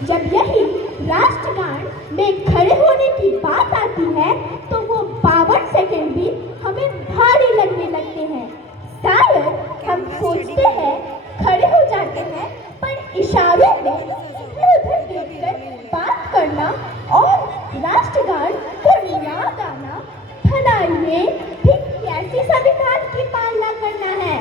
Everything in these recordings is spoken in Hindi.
जब यही राष्ट्रगान में खड़े होने की बात आती है तो वो 52 सेकंड भी हमें भारी लगने लगते हैं। शायद हम सोचते हैं, खड़े हो जाते हैं, पर इशारों में इधर-उधर देखकर बात करना और राष्ट्रगान को ना गाना भलाई में भी कैसी संविधान की पालना करना है।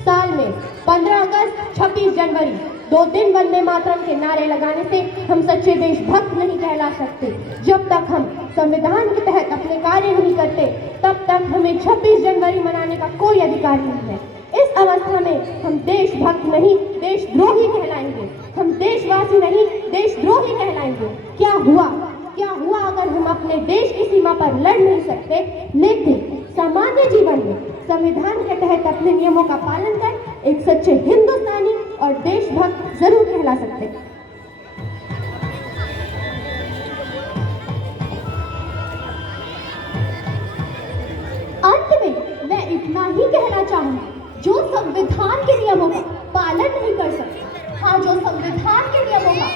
साल में 15 अगस्त 26 जनवरी 2 दिन वंदे मातरम के नारे लगाने से हम सच्चे देशभक्त नहीं कहला सकते। जब तक हम संविधान के तहत अपने कार्य नहीं करते तब तक हमें 26 जनवरी मनाने का कोई अधिकार नहीं है। इस अवस्था में हम देशभक्त नहीं देशद्रोही कहलाएंगे। हम देशवासी नहीं देशद्रोही कहलाएंगे। क्या हुआ अगर हम अपने देश की सीमा पर लड़ नहीं सकते, लेकिन सामान्य जीवन में संविधान के तहत अपने नियमों का पालन कर एक सच्चे हिंदुस्तानी और देशभक्त जरूर कहला सकते। अंत में मैं इतना ही कहना चाहूंगी, जो संविधान के नियमों का पालन नहीं कर सकता, हाँ, जो संविधान के नियमों का